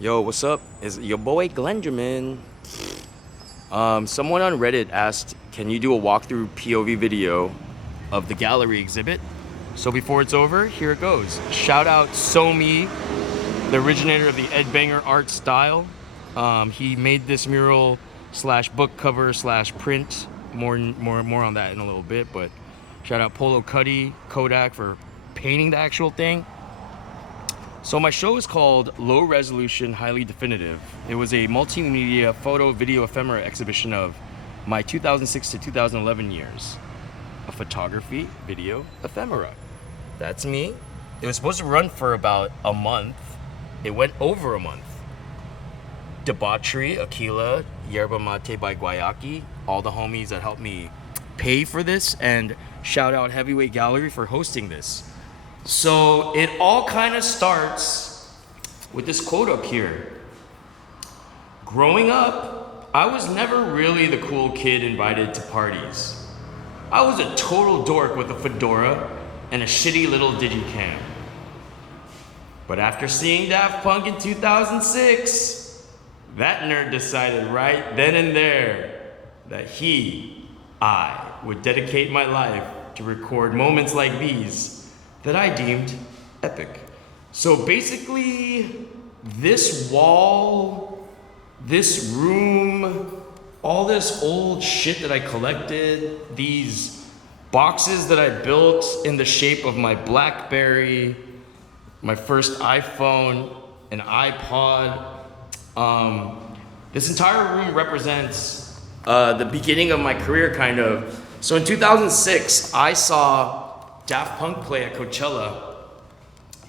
Yo, what's up? It's your boy GLENJAMN. Someone on Reddit asked, can you do a walkthrough POV video of the gallery exhibit? So before it's over, here it goes. Shout out SHPAED, the originator of the Ed Banger art style. He made this mural slash book cover slash print. More on that in a little bit, but shout out Polo Cuddy, Kodak for painting the actual thing. So my show is called Low Resolution, Highly Definitive. It was a multimedia photo video ephemera exhibition of my 2006 to 2011 years. A photography video ephemera. That's me. It was supposed to run for about a month. It went over a month. Debauchery, Aquila, Yerba Mate by Guayaki, all the homies that helped me pay for this, and shout out Heavyweight Gallery for hosting this. So it all kind of starts with this quote up here. Growing up, I was never really the cool kid invited to parties. I was a total dork with a fedora and a shitty little digicam. But after seeing Daft Punk in 2006, that nerd decided right then and there that I would dedicate my life to record moments like these that I deemed epic. So basically, this wall, this room, all this old shit that I collected, these boxes that I built in the shape of my BlackBerry, my first iPhone, an iPod, this entire room represents the beginning of my career, kind of. So in 2006, I saw Daft Punk play at Coachella.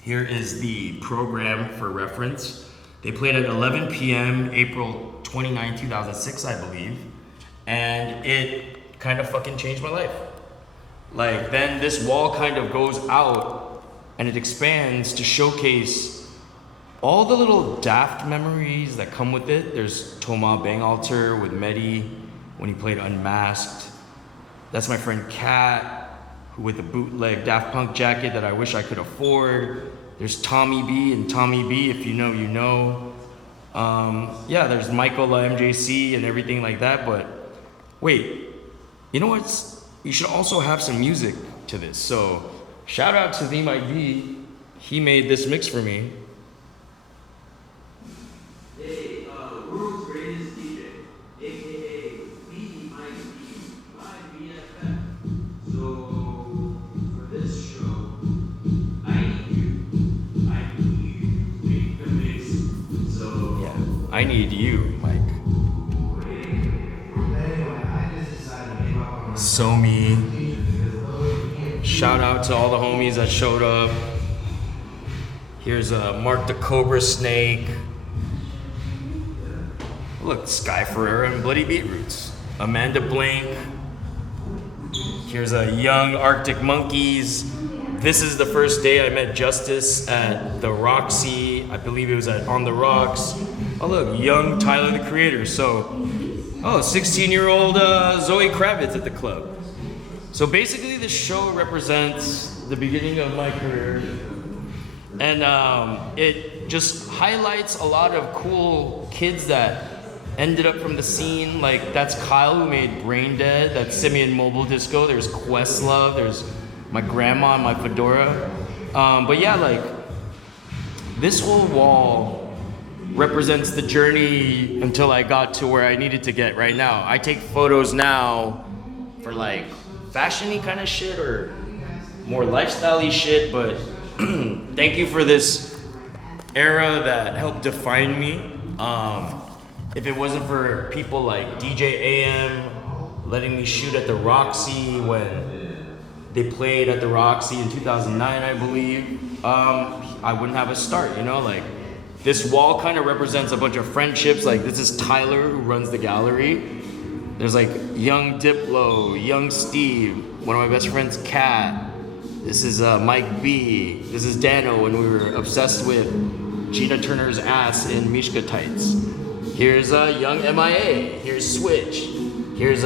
Here is the program for reference. They played at 11 p.m. April 29, 2006, I believe. And it kind of fucking changed my life. Like, then this wall kind of goes out and it expands to showcase all the little Daft memories that come with it. There's Thomas Bangalter with Mehdi when he played Unmasked. That's my friend Kat, who with a bootleg Daft Punk jacket that I wish I could afford. There's Tommy B and Tommy B, if you know, you know. Yeah, there's Michael MJC and everything like that, but wait, you know what? You should also have some music to this. So shout out to the Mike B. He made this mix for me. Hey, world's greatest DJ, aka Mike B, my BFF. So for this show, I need you to make the mix. So Yeah, I need you, Mike. So me. Shout out to all the homies that showed up. Here's Mark the Cobra Snake. Look, Sky Ferreira and Bloody Beetroots. Amanda Blank. Here's a young Arctic Monkeys. This is the first day I met Justice at the Roxy. I believe it was at On the Rocks. Oh look, young Tyler the Creator. So, 16-year-old Zoe Kravitz at the club. So basically this show represents the beginning of my career. And it just highlights a lot of cool kids that ended up from the scene. Like, that's Kyle, who made Brain Dead. That's Simeon Mobile Disco. There's Questlove. There's my grandma and my fedora. But yeah, like, this whole wall represents the journey until I got to where I needed to get right now. I take photos now for like fashion-y kind of shit or more lifestyle-y shit, but thank you for this era that helped define me. If it wasn't for people like DJ AM letting me shoot at the Roxy when they played at the Roxy in 2009, I believe, I wouldn't have a start, you know? Like, this wall kind of represents a bunch of friendships. Like, this is Tyler, who runs the gallery. There's like young Diplo, young Steve, one of my best friends, Kat. This is Mike B. This is Dano when we were obsessed with Gina Turner's ass in Mishka tights. Here's young MIA. Here's Switch. Here's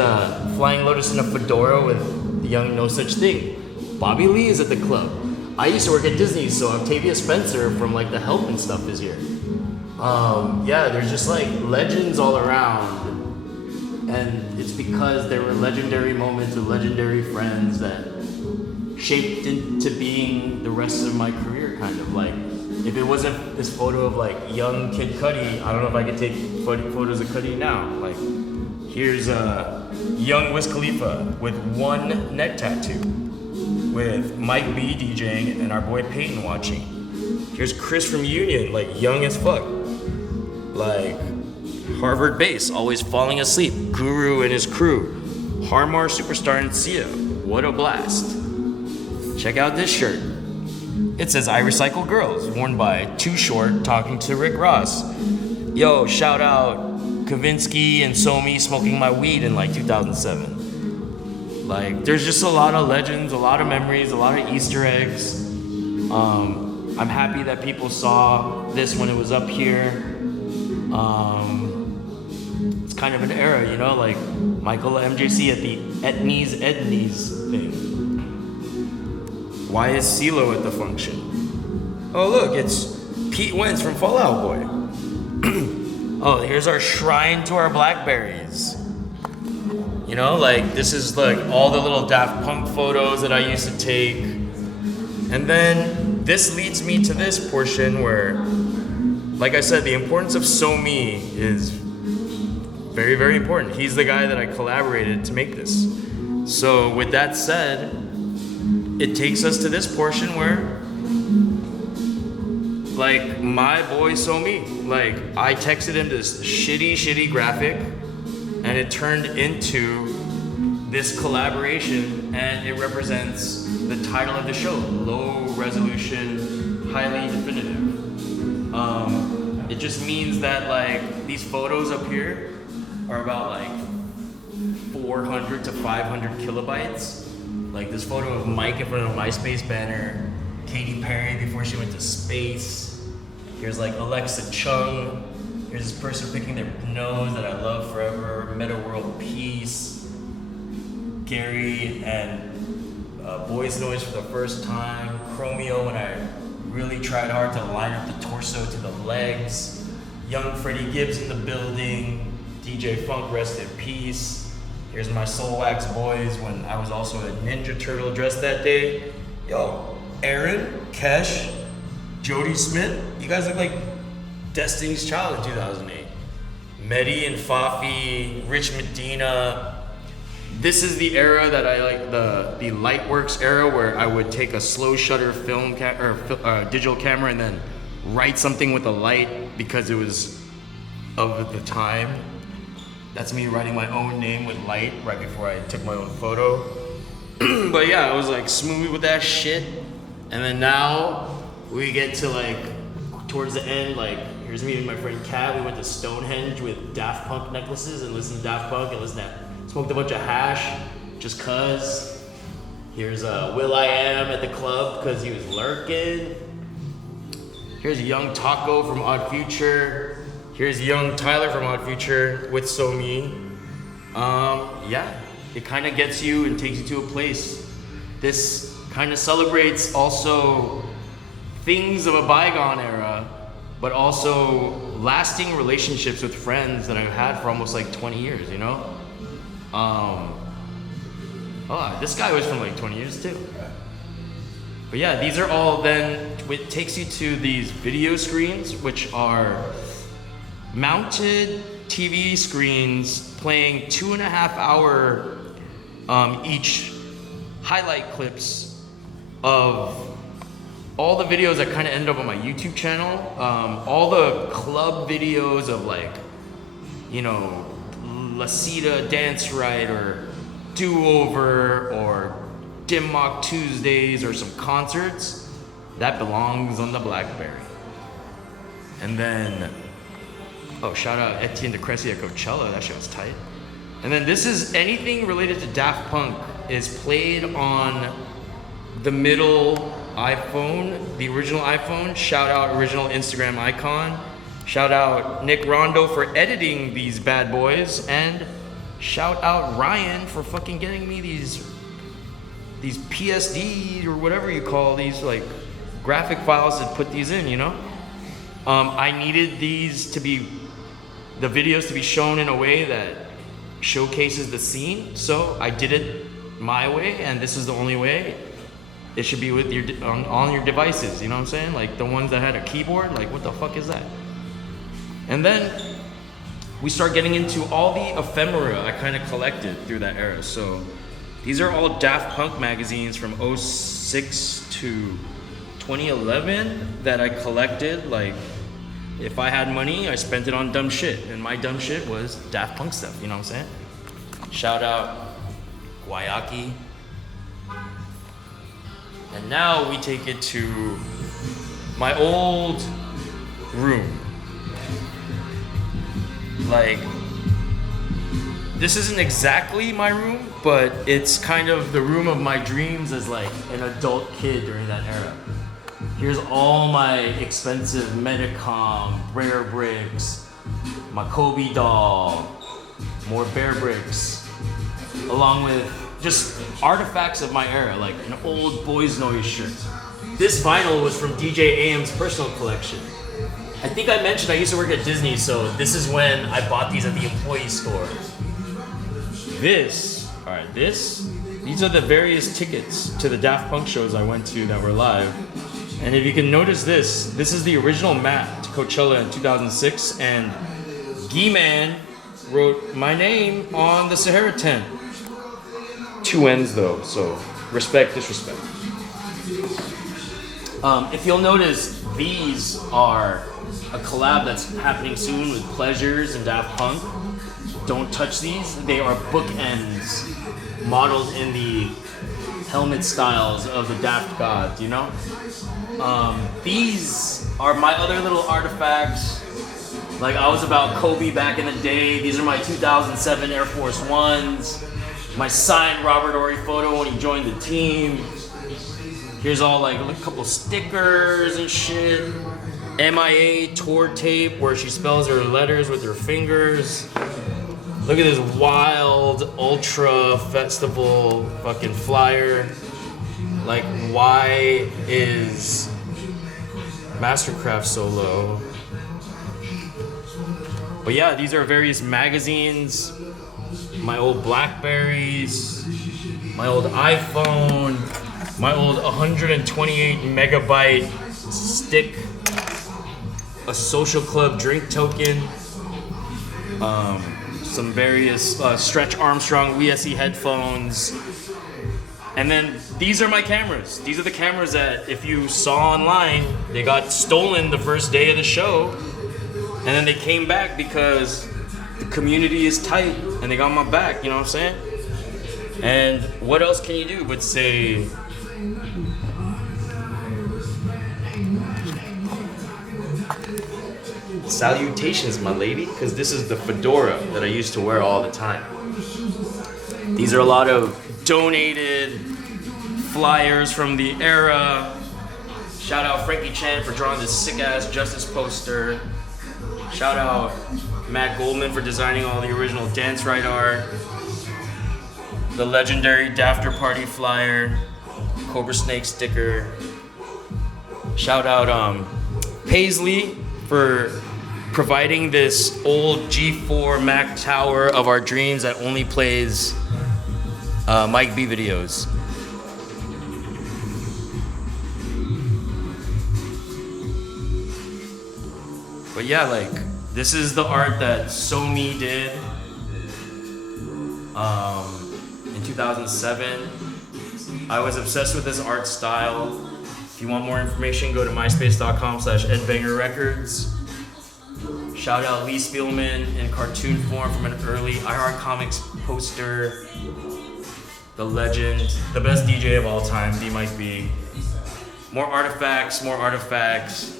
Flying Lotus in a fedora with the young No Such Thing. Bobby Lee is at the club. I used to work at Disney, so Octavia Spencer from like The Help and stuff is here. Yeah, there's just like legends all around, and it's because there were legendary moments with legendary friends that shaped into being the rest of my career, kind of. Like, if it wasn't this photo of like young Kid Cudi, I don't know if I could take photos of Cudi now. Like, here's young Wiz Khalifa with one neck tattoo, with Mike B DJing and our boy Peyton watching. Here's Chris from Union, like young as fuck. Like, Harvard bass, always falling asleep. Guru and his crew. Harmar superstar and Sia. What a blast. Check out this shirt. It says I Recycle Girls, worn by Too Short talking to Rick Ross. Yo, shout out Kavinsky and Somi smoking my weed in like 2007. Like, there's just a lot of legends, a lot of memories, a lot of Easter eggs. I'm happy that people saw this when it was up here. It's kind of an era, you know, like Michael MJC at the Etnies thing. Why is CeeLo at the function? Oh look, it's Pete Wentz from Fall Out Boy. Oh, here's our shrine to our Blackberries. You know, like, this is like all the little Daft Punk photos that I used to take. And then this leads me to this portion where, like I said, the importance of So-Me is very, very important. He's the guy that I collaborated to make this. So with that said, it takes us to this portion where, like, my boy So-Me, like, I texted him this shitty graphic, and it turned into this collaboration, and it represents the title of the show, Low Resolution, Highly Definitive. It just means that, like, these photos up here are about like 400 to 500 kilobytes. Like this photo of Mike in front of a MySpace banner, Katy Perry before she went to space. Here's like Alexa Chung. Here's this person picking their nose that I love forever. Meta World Peace. Gary and Boys Noise for the first time. Chromeo when I really tried hard to line up the torso to the legs. Young Freddie Gibbs in the building. DJ Funk, rest in peace. Here's my Soul Wax boys when I was also a Ninja Turtle dressed that day. Yo, Aaron, Kesh, Jody Smith, you guys look like Destiny's Child in 2008. Mehdi and Fafi, Rich Medina. This is the era that I like, the Lightworks era, where I would take a slow shutter film digital camera and then write something with a light because it was of the time. That's me writing my own name with light right before I took my own photo. But yeah, I was like smooth with that shit. And then now we get to like towards the end, like here's me and my friend Kat. We went to Stonehenge with Daft Punk necklaces and listened to Daft Punk and smoked a bunch of hash just cuz. Here's will.i.am at the club cuz he was lurking. Here's Young Taco from Odd Future. Here's young Tyler from Odd Future with So-Me. Yeah, it kind of gets you and takes you to a place. This kind of celebrates also things of a bygone era, but also lasting relationships with friends that I've had for almost like 20 years, you know? This guy was from like 20 years too. But yeah, these are all then, it takes you to these video screens, which are mounted TV screens playing 2.5 hour each highlight clips of all the videos that kind of end up on my YouTube channel. All the club videos of like, you know, La CITA Dance Right or Do Over or Dim Mak Tuesdays or some concerts, that belongs on the BlackBerry. And then, oh, shout out Etienne de Cressy at Coachella, that shit was tight. And then this is anything related to Daft Punk is played on the middle iPhone, the original iPhone. Shout out original Instagram icon. Shout out Nick Rondo for editing these bad boys. And shout out Ryan for fucking getting me these these PSD or whatever you call these, like graphic files to put these in, you know? I needed these to be, the videos to be shown in a way that showcases the scene, so I did it my way, and this is the only way it should be with your on your devices, you know what I'm saying? Like the ones that had a keyboard, like what the fuck is that? And then we start getting into all the ephemera I kind of collected through that era. So these are all Daft Punk magazines from 06 to 2011 that I collected. Like, if I had money, I spent it on dumb shit, and my dumb shit was Daft Punk stuff, you know what I'm saying? Shout out Guayaki. And now we take it to my old room. Like, this isn't exactly my room, but it's kind of the room of my dreams as like an adult kid during that era. Here's all my expensive Metacom, Rare Bricks, my Kobe doll, more Bear Bricks, along with just artifacts of my era, like an old Boys Noise shirt. This vinyl was from DJ AM's personal collection. I think I mentioned I used to work at Disney, so this is when I bought these at the employee store. These are the various tickets to the Daft Punk shows I went to that were live. And if you can notice this is the original map to Coachella in 2006, and GLENJAMN wrote my name on the Sahara tent. 2 N's though, so respect, disrespect. If you'll notice, these are a collab that's happening soon with Pleasures and Daft Punk. Don't touch these. They are bookends modeled in the helmet styles of the Daft gods, you know? These are my other little artifacts. Like, I was about Kobe back in the day. These are my 2007 Air Force Ones. My signed Robert Horry photo when he joined the team. Here's all like a couple stickers and shit. MIA tour tape where she spells her letters with her fingers. Look at this wild ultra festival fucking flyer. Like, why is Mastercraft so low? But yeah, these are various magazines. My old Blackberries, my old iPhone, my old 128 megabyte stick, a social club drink token, some various Stretch Armstrong WSE headphones, and then these are my cameras. These are the cameras that, if you saw online, they got stolen the first day of the show, and then they came back because the community is tight and they got my back, you know what I'm saying? And what else can you do but say, salutations, my lady, because this is the fedora that I used to wear all the time. These are a lot of donated flyers from the era. Shout out Frankie Chan for drawing this sick ass Justice poster. Shout out Matt Goldman for designing all the original Dance Right art. The legendary Dafter Party flyer, Cobra Snake sticker. Shout out Paisley for providing this old G4 Mac Tower of our dreams that only plays Mike B videos. But yeah, like, this is the art that SoMe did in 2007. I was obsessed with this art style. If you want more information, go to myspace.com/edbangerrecords. Shout out Lee Spielman in cartoon form from an early iHeart Comics poster. The legend, the best DJ of all time, D. Mike B. More artifacts, more artifacts.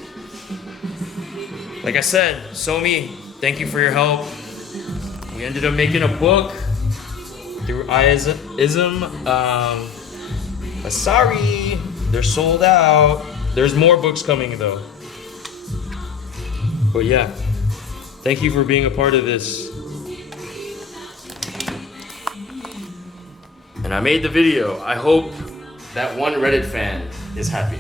Like I said, SoMe, thank you for your help. We ended up making a book through ISM. Sorry, they're sold out. There's more books coming though. But yeah, thank you for being a part of this. And I made the video. I hope That one Reddit fan is happy.